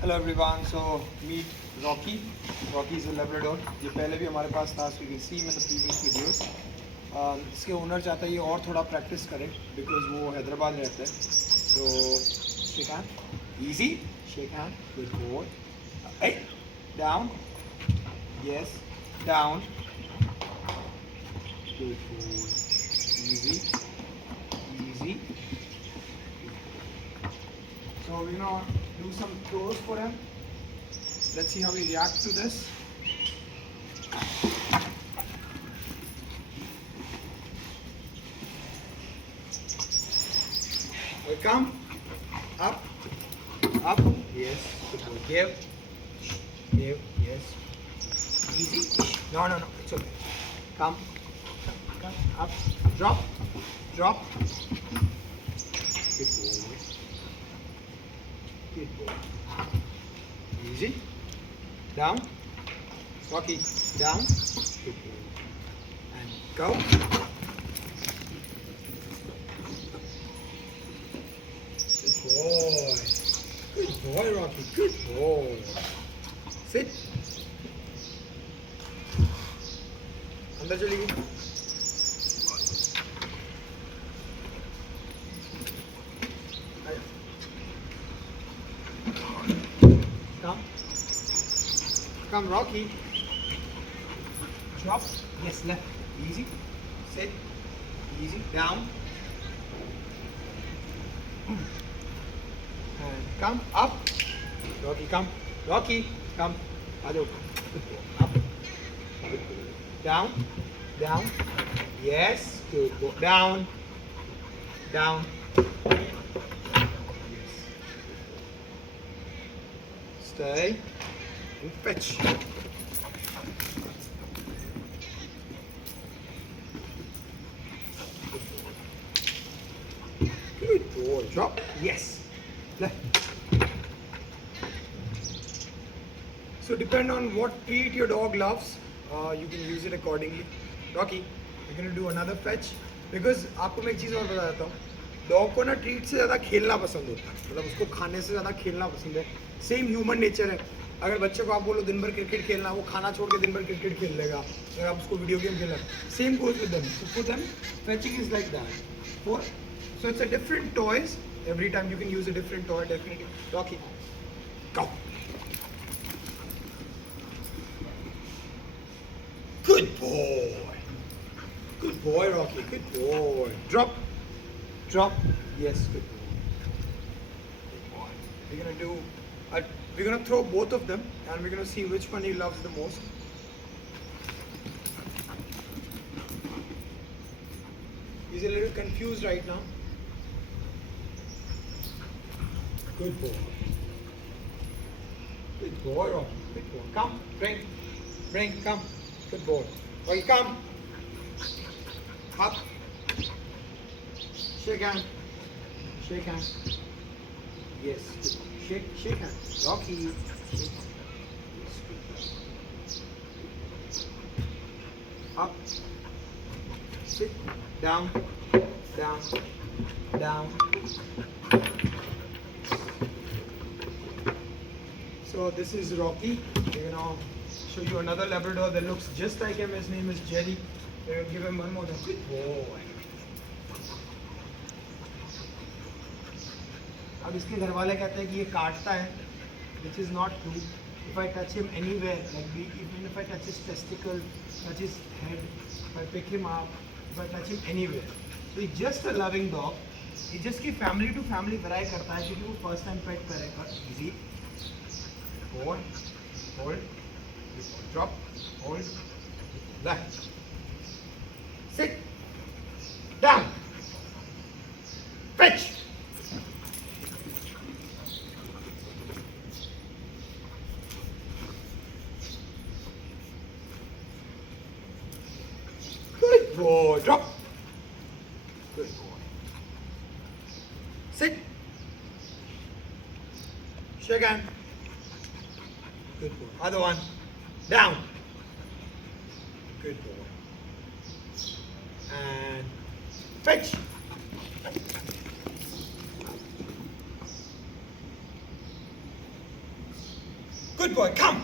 Hello everyone. So meet Rocky. Rocky is a Labrador. ये पहले भी हमारे पास था, so you can see in the previous videos. इसके ओनर चाहता है ये और थोड़ा प्रैक्टिस करे बिकॉज वो हैदराबाद रहता है. So shake hand. Easy. Shake hand. Good boy. A down. Yes. Down. Good boy. Easy. Easy. So we're gonna do some throws for him. Let's see how he reacts to this. Okay, come up, up. Yes, good boy. Give. Yes. Easy. No, no, no. It's okay. Come, come up. Drop, drop. Good boy. Good boy. Easy. Down. Rocky. Down. Good boy. And go. Good boy. Good boy, Rocky. Good boy. Sit. अंदर चली गई. Come. Come, Rocky. Drop. Yes, left. Easy. Sit. Easy. Down. And come up. Rocky, come. Rocky, come. Hello. Good boy. Up. Good boy. Down. Down. Yes. Good boy. Down. Down. Yes. Stay. And fetch. Good boy. Drop. Yes. Left. So depend on what treat your dog loves, you can use it accordingly. Rocky, we're going to do another fetch because आपको मैं एक चीज़ और बता देता हूँ. Dog को ना treat से ज़्यादा खेलना पसंद होता है, मतलब उसको खाने से ज़्यादा खेलना पसंद है. सेम ह्यूमन नेचर है. अगर बच्चे को आप बोलो दिन भर क्रिकेट खेलना, वो खाना छोड़ के दिन भर क्रिकेट खेल लेगा. अगर आप उसको वीडियो गेम खेलना, same goes with them. So for them fetching is like that. For so it's a different toys. Every time you can use a different toy. Definitely. Rocky, go. Good boy. Good boy, Rocky. Good boy. Drop. Drop. Yes, good boy. Good boy. We're gonna do. We're gonna throw both of them, and we're gonna see which one he loves the most. He's a little confused right now. Good boy. Good boy, Rocky. Good boy. Come, bring, come. Good boy. Rocky, come. Up. Shake hand. Shake hand. Yes. Good. Shake hand. Rocky. Shake hand. Yes. Good. Up. Sit. Down. Down. Down. So this is Rocky. We're gonna show you another Labrador that looks just like him. His name is Jerry. We're gonna give him one more time. Good boy. अब इसके घर वाले कहते हैं कि ये काटता है, which is not true. If I touch him anywhere, like even if I touch his testicle, touch his head, if I pick him up, if I touch him anywhere, so he's just a loving dog. He just की family to family vary करता है क्योंकि वो first time pet करेगा. Easy. Hold. Drop. Hold. Left. Sit. Down. Fetch. Good boy. Drop. Good boy. Sit. Shake hand. Good boy. Other one. Down. Good boy. And fetch. Good boy. Come.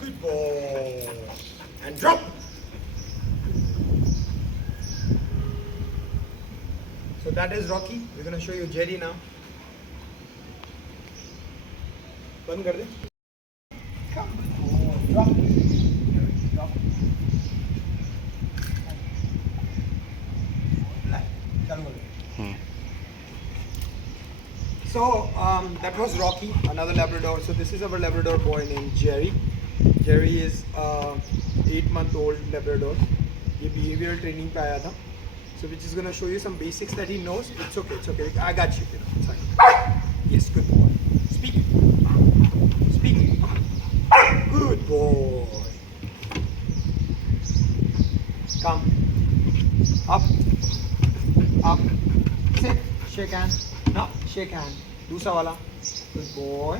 Good boy. And drop. So that is Rocky. We're going to show you Jerry now. बंद कर दे. Come. Drop. Drop. चालू कर दे. So that was Rocky, another Labrador. So this is our Labrador boy named Jerry. Jerry is 8-month-old Labrador. ये behavioral training पे आया था. So we're just gonna show you some basics that he knows. It's okay. I got you. It's fine. Yes, good boy. Speak. Speak. Good boy. Come. Up. Up. Sit. Shake hand. No. Shake hand. दूसरा वाला. Good boy.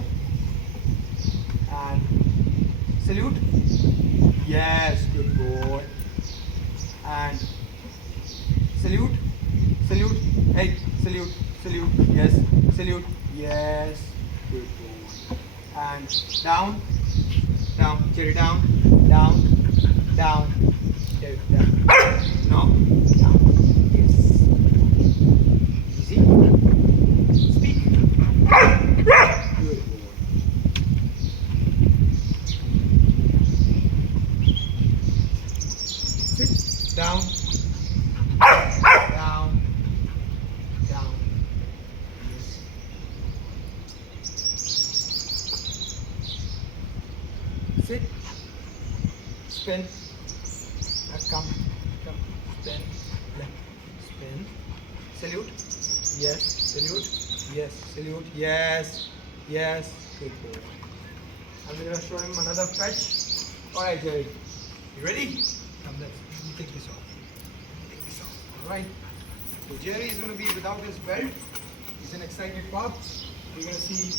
And salute. Yes, good boy. And salute. Salute. Hey, salute. Salute. Yes. Salute. Yes. Good boy. And down. Down. Jerry down. Down. Down. Jerry down. No. Down. Yes. Easy. Speak. Good boy. Sit. Down. Down. Down. Yes. Sit. Spin. Come. Spin. Spin. Salute. Yes. Salute. Yes. Salute. Yes. Yes. Good boy. I'm going to show him another fetch. Alright, Jerry. You ready? Come, let's take this off. Take this off. Alright. So Jerry is going to be without his belt. He's an excited pup. We're going to see.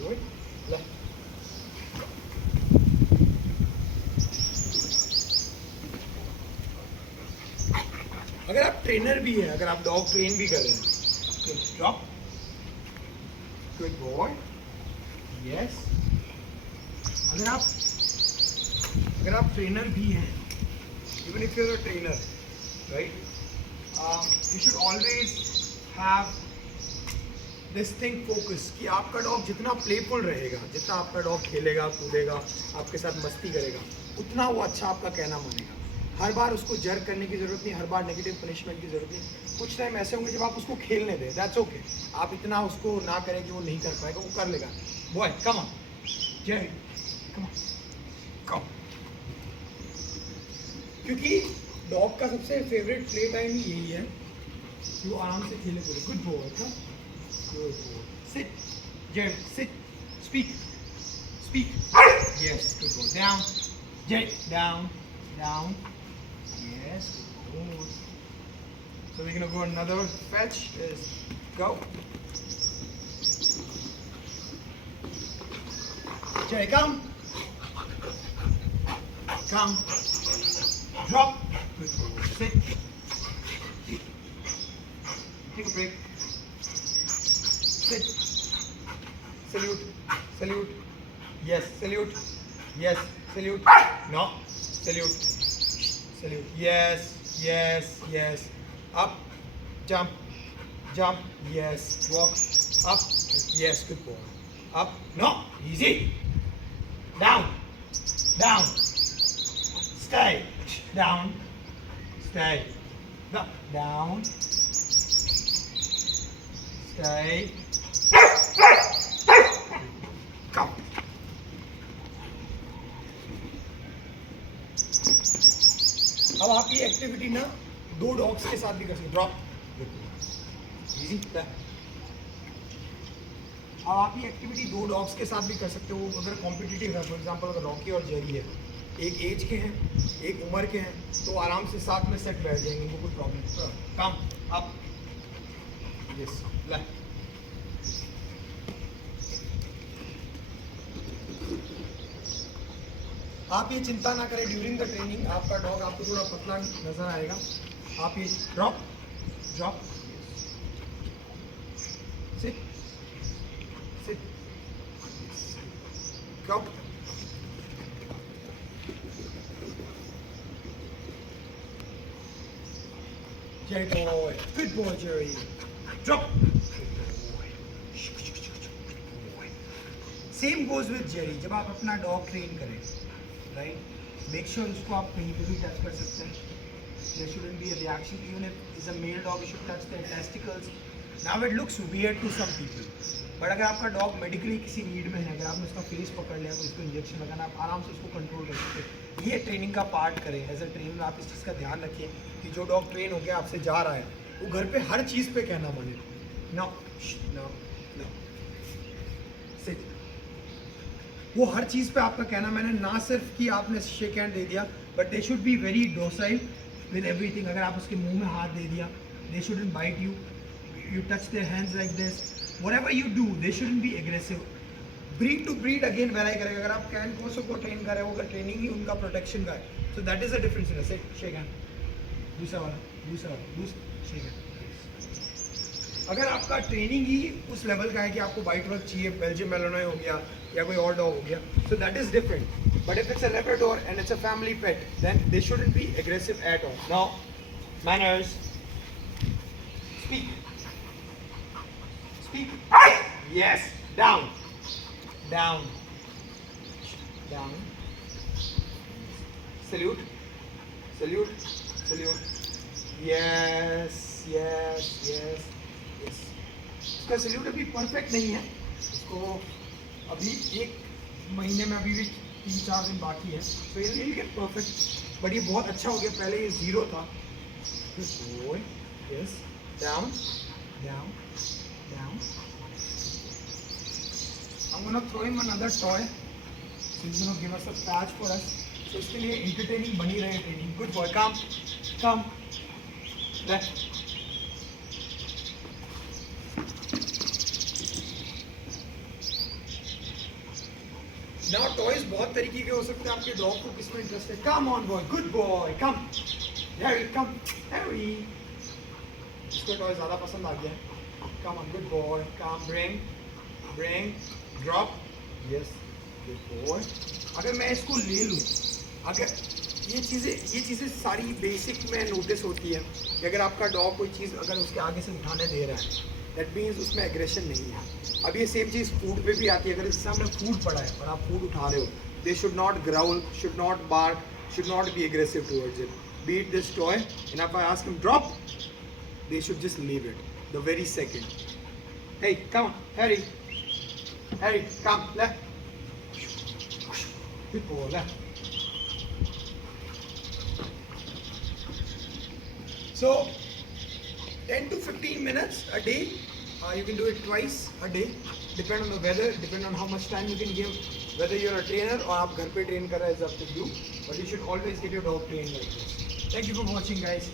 Good. Left. अगर आप trainer भी हैं, अगर आप dog train भी कर रहे हैं, तो स्टॉप. Good boy. यस. अगर आप ट्रेनर भी हैं, even if you are a trainer, right, you should always have this thing focus कि आपका डॉग जितना प्लेफुल रहेगा, जितना आपका डॉग खेलेगा, कूदेगा, आपके साथ मस्ती करेगा, उतना वो अच्छा आपका कहना मानेगा. हर बार उसको जर्क करने की ज़रूरत नहीं, हर बार नेगेटिव पनिशमेंट की ज़रूरत नहीं. कुछ टाइम ऐसे होंगे जब आप उसको खेलने दें, दैट्स ओके. आप इतना उसको ना करें कि वो नहीं कर पाएगा, वो कर लेगा. Boy come on. Jerry come on. Come. क्योंकि डॉग का सबसे फेवरेट प्ले टाइम ही यही है कि वो आराम से खेले बोले. Good boy. Come. Good boy. Sit. Jerry sit. Speak. Speak. Yes. Good boy. Down. Jerry down. Down. Yes, good. So we're gonna go another fetch. Is go. Jerry, come. Come. Drop. Good. Sit. Take a break. Sit. Salute. Salute. Yes. Salute. Yes. Salute. No. Salute. Salute. Yes. Yes. Yes. Up. Jump. Jump. Yes. Walk. Up. Yes. Good boy. Up. No. Easy. Down. Down. Stay. Down. Stay. No. Down. Stay. Come. अब आप ये activity ना 2 dogs के साथ भी कर सकते. Drop. Easy. अब आप ये एक्टिविटी 2 डॉग्स के साथ भी कर सकते हो अगर कॉम्पिटिटिव है. फॉर एग्जांपल अगर रॉकी और जेरी है, एक एज के हैं, एक उम्र के हैं, तो आराम से साथ में सेट बैठ जाएंगे, इनको कोई प्रॉब्लम नहीं. Come up. यस. लेफ्ट. आप ये चिंता ना करें. ड्यूरिंग द ट्रेनिंग आपका डॉग आपको थोड़ा पतला नजर आएगा. आप ये drop. Drop. Sit. Sit. Come. Jerry boy. Good boy, Jerry. Drop. Same goes with Jerry. जब आप अपना डॉग ट्रेन करें, राइट, मेक श्योर उसको आप कहीं पे भी टच कर सकते हैं. There shouldn't be a reaction. Even if it's a male dog, you should touch their testicles. Now it looks weird to some people. But अगर आपका डॉग मेडिकली किसी नीड में है, अगर आपने उसका फेस पकड़ लिया तो उसको इंजेक्शन लगाना, आप आराम से उसको कंट्रोल कर सकते हैं. ये ट्रेनिंग का पार्ट करें. एज अ ट्रेनर आप इस चीज़ का ध्यान रखिए कि जो डॉग ट्रेन होकर आपसे जा रहा है वो घर पे हर चीज़ पे कहना माने. No no no, sit. वो हर चीज़ पे आपका कहना मैंने, ना सिर्फ कि आपने शेक हैंड दे दिया, but they should be very docile with everything. अगर आप उसके मुंह में हाथ दे दिया, they shouldn't bite you. You touch their hands like this. Whatever you do, they shouldn't be aggressive. Breed to breed again vary करेगा. अगर आप कैन कोर्सो को ट्रेन कर रहे हो, अगर ट्रेनिंग ही उनका प्रोटेक्शन का है, सो that is a difference in set. Shake hand. दूसरा वाला, दूसरा वाला, दूसरा शेक हैंड. अगर आपका ट्रेनिंग ही उस लेवल का है कि आपको बाइट वर्क चाहिए, बेल्जियम मेलोनॉय हो गया या कोई और डॉग हो गया, so that is different. But if it's a Labrador and it's a family pet, then they shouldn't be aggressive at all. Now manners. Speak. Speak. Yes. Down. Down. Down. Salute. Salute. Salute. Yes. Yes. Yes. Yes. इसका salute अभी perfect नहीं है. इसको अभी 1 महीने में अभी भी 3-4 दिन बाकी है. तो ये विल गेट परफेक्ट. बट ये बहुत अच्छा हो गया. पहले ये 0 था. Yes. Down. Down. Down. I'm gonna throw him another toy. He's gonna give us a patch for us. So इसके लिए entertaining बनी रहे training. Good boy. Come. Come. Left. Now toys बहुत तरीके के हो सकते हैं. आपके डॉग को किस में इंटरेस्ट है? Come on boy. Good boy. Come. Harry. Come. Harry. इसको टॉय ज़्यादा पसंद आ गया है. Come on, good boy. Come, bring, drop. Yes, good boy. अगर मैं इसको ले लूँ, अगर ये चीज़ें सारी बेसिक में नोटिस होती है कि अगर आपका डॉग कोई चीज़ अगर उसके आगे से उठाने दे रहा है, दैट मीन्स उसमें एग्रेशन नहीं है. अब ये सेम चीज़ फूड पे भी आती है. अगर इसके सामने फूड पड़ा है और आप फूड उठा रहे हो, they should not growl, should not bark, should not be aggressive towards it. Beat this toy and if I ask him drop, they should just leave it the very second. Hey, come on, Harry. Harry, come, left. Good boy, left. So 10 to 15 minutes a day. You can do it twice a day. Depend on the weather, depend on how much time you can give. Whether you're a trainer or आप घर पे train कर रहे हैं, is up to you. But you should always get your dog trained like this. Thank you for watching, guys.